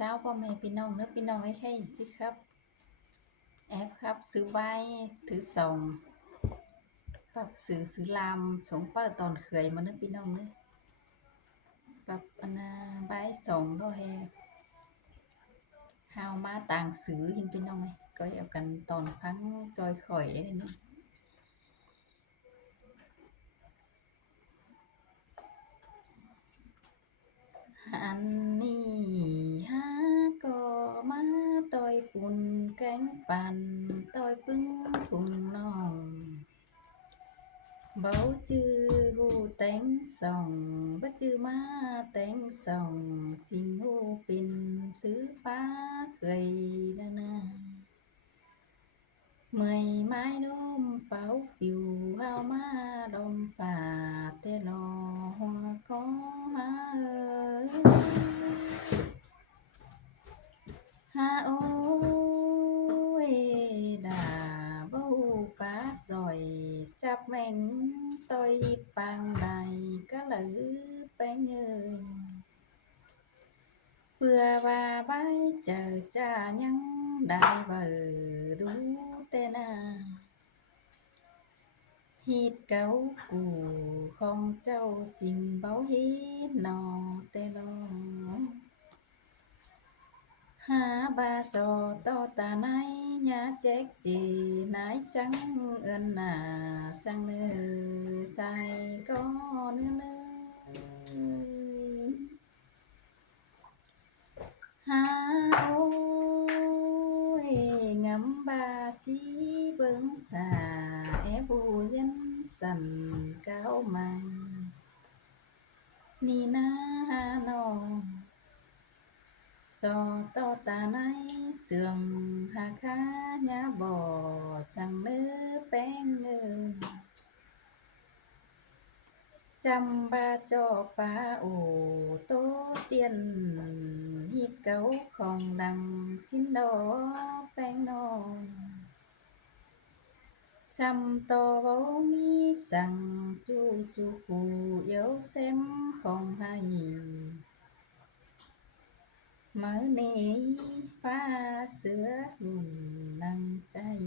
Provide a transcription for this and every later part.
เจ้าพ่อแม่พี่น้องเนื้อพี่น้องให้ให้สิครับแอปครับซื้อใบถือสองปรับซื้อลามสงเปิดตอนเขยมาเนื้อพี่น้องเนื้อปรับอนาใบสองโลแฮฮาวมาต่างซื้อหินพี่น้องเลยก็เอากันตอนพังจอยข่อยนี่เนาะอันนี้ฮาก็มาต่อยปุ่นแกงปั่นต่อยปึ้งทุ่งน้อง bảo chư hu tánh sòng bất chư ma tánh sòng xin hu pin sứ phá gầy đa na mười mái đốm bảo phiêu hao ma đom phà tê lò hoa có ha ơi ha ôi đà bâu phá rồi chắp mình tôi bằng đài cá lữ bánh ơi vừa và bái chờ cha nhắn đại bờ đủ tên à hít cấu cù không châu trình báo hít nò tê lo ha ba sò to ta nay nhà chết gì nái trắng ơn à sang nơi sai có nữa ha ôi ngắm ba chí bướng tà é bù dân sần cao mày ni na ha no so to ta nay sườn hà khá nhá bò sang nước bén ngơ chăm ba cho phá ủ tố tiền hít cấu không đằng xin đó bén nô xăm to bố mi sang chu chu phù yếu xem không hay mới nỉ phá sữa lùn năng chay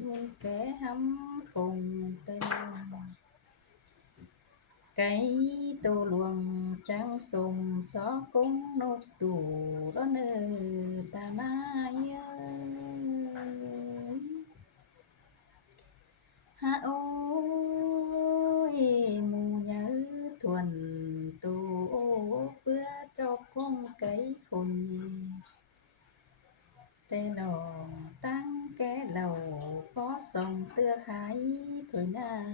nuôi kẻ hấm cùng tên cái tô luồng trắng sùng xó cúng nốt tù đó nơ ta mai ơi ha ôi mù nhớ thuần tù bữa cho con cái khôn tê lò tăng cái lầu có sòng tưa khái thôi na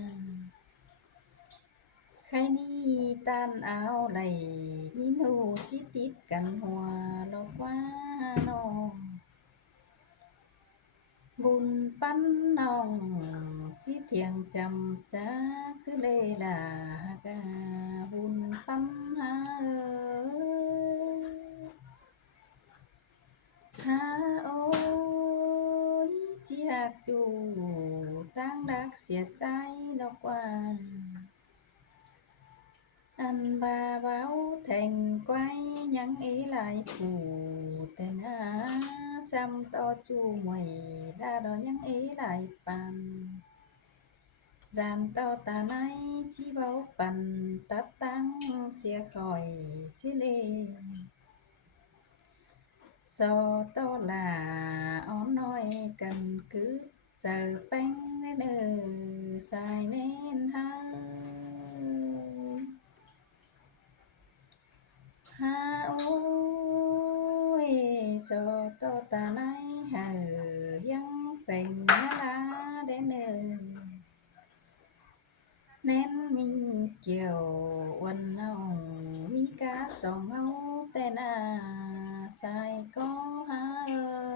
khai ni tan áo lầy ni nô chi tít cành hòa lo quá no bùn bắn nòng chi thiềng chầm chá xứ lê là ca bùn bắn ha ơi ha ôi chi hạt chủ tăng đắc xiết trái lo qua anh ba báo thành quay nhắn ý lại phù tên á xăm to chu mày đa đó nhắn ý lại bàn giàn to ta nay chi báo bàn tắp tăng xia khỏi xí lê so to là ón nói cần cứ chờ bánh nơ xài nên ha ha ôi so to ta nay hờ dân phình lá đến nơi nên mình chiều quần hồng mi cá sòng áo tên à sai có ha ơi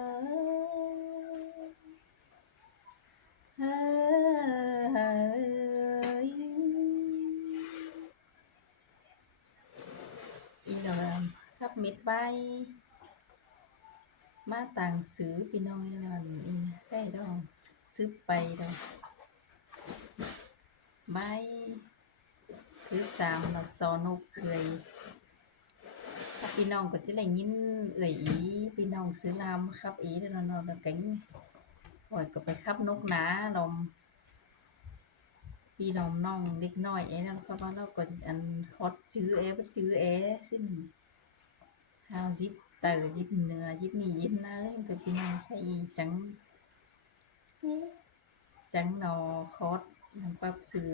อีกแล้วครับมิดใบมาต่างซื้อพี่น้องแล้วนี่ได้ดอกซื้อไปดอกใบคือสามเราสอนุกเคยครับ พี่น้องก็จะได้ยินเอ่ยอีพี่น้องซื้อลามครับอีเด้อเนาะแล้วกันปล่อยก็ไปขับนกหนาลอมพี่น้องน้องเล็กน้อยนั่นก็ว่าเราก็อันฮอดชื่อบ่ชื่อสิ้นฮาวยิบเตอยิบเหนือยิบนี่ยิบนาก็พี่น้องใครจังหนอคอดนำปรับซื้อ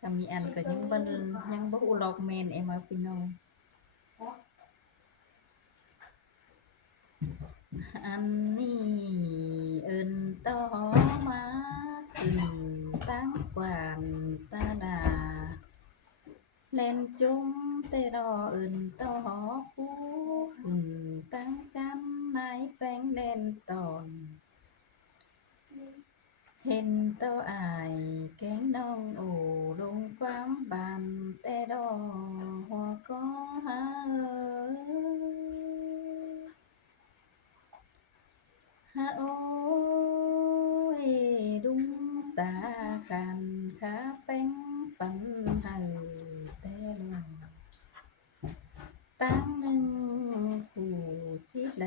ถ้ามีอันก็ยังบ่ฮู้ลอกแม่นมาพี่น้อง อันนี้เอิ้นต่อมาขึ้นตั้งกวานตาดาเล่นจุ้มแต่ดอเอิ้นต่อผู้ขึ้นตั้งจันนายแป้งเล่นตอนเห็นต่ออายแกงน้องโอลงความบานแต่ดอหัวก็หาฮะโอ้ยดุงตาคันขาแป้งปันให้แต่ลงตั้งหนึ่งผู้จิไหล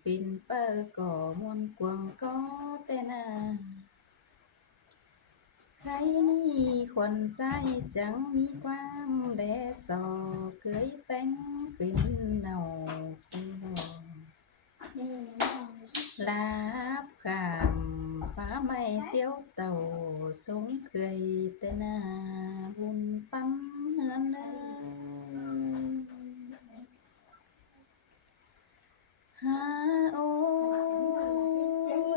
เป็นเป้อก่อมวนกวงก็แต่นาใครนี่ควนใจจังมีความแดสอเกยแป้งเป็นเนาเป็นดอกลาบขามฟ้าไม่เตี้ยวเต่าสงเคยแต่นาบุญปันเฮือนเด้อฮาโอ้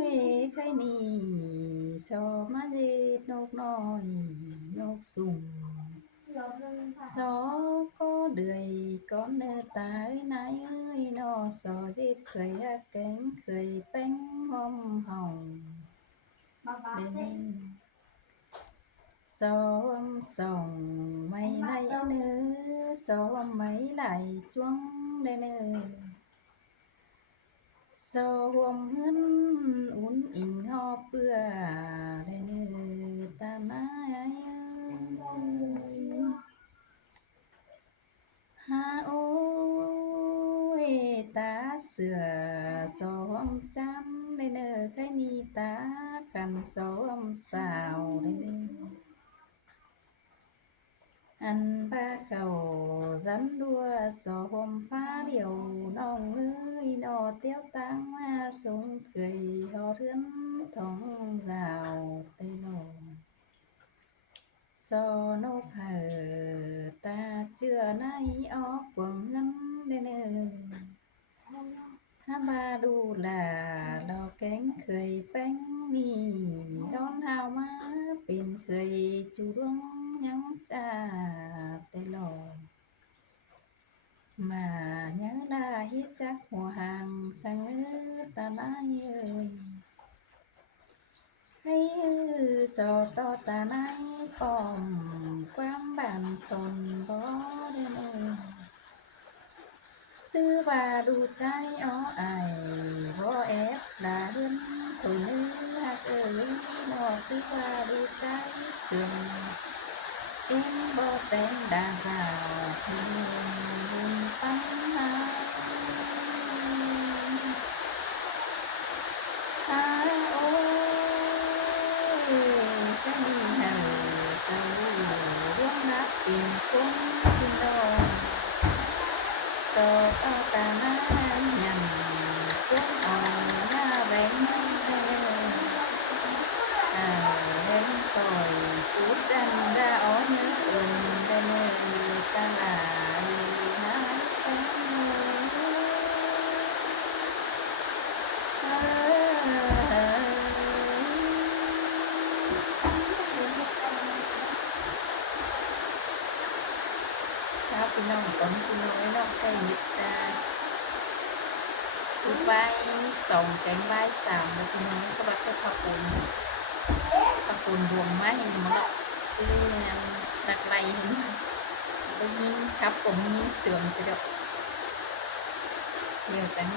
ยใครนี่ชอบมาเด็ดนกน้อยนกสุ่มสอก็เดือยก้อนเนื้อตายนายเอ้ยนอสอเจ็ดเคยฮักแกงเคยแป้งหอมห่องเด่นซ้อมส่องไม่ไหลเนื้อซ้อมไม่ไหลจ้วงได้เนื้อซ้อมเฮือนอุ่นอิงหอบเปื้อได้เนื้อตาไม้ฮาโอ้ยตาเสือสอมจำได้เนื้อใครนี่ตากันซ้อมสาวได้เนื้อ อันบ้าเขาสันดัวสอหมฟ้าเดียวน้องเอ้ยนอเตี้ยวตังมาสงเคยหอเรือนทองสาวเตโลสอนกเหอตาเชื่อในออกกวงเงินเด้อเนอฮาบาดูลาดอกแกงเคยแป้งนี่ร้อนหาวมาเป็นเคยจูดวงยังจ้าแต่หลอมายังลาเฮ็ดจักหัวหางสังเออตาลายเอ้ยให้สอต่อตาในป้อมความบ้านสนบ่ได้เอ้ยตื้อว่าดูใจอ้ออายบ่แอบดาเฮือนคนเนื้อฮักเอ้ยนอตื้อว่าดูใจเสื่อมเอ็มบ่เป็นดาสาวที่บุญปัญหาฮาโอ้ยจะมีเห่าเศร้าร่วงนับเป็นคนสินดอนสอบเอาตาหน้ายันจงเอาหน้าแรงแท้แรงต่อยพูดจันดาอ้อนเนื้ออื่นได้เลยตาลายหายไปชาวพี่น้องตอนพี่น้องไอ้น้องใกล้ยิบตาสุใบสองแกงใบสามแล้วพี่น้องก็แบบก็ข้าวปุ้นรวมมาเห็นมันหรอกคือดักไล่เห็นได้ยินครับผมยินเสื่อมสิดอกเดี๋ยวจัง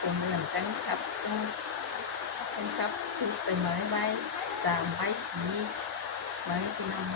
ผมเหมือนจังครับจังครับซื้อไปไม้ใบสามใบสีไว้พี่น้อง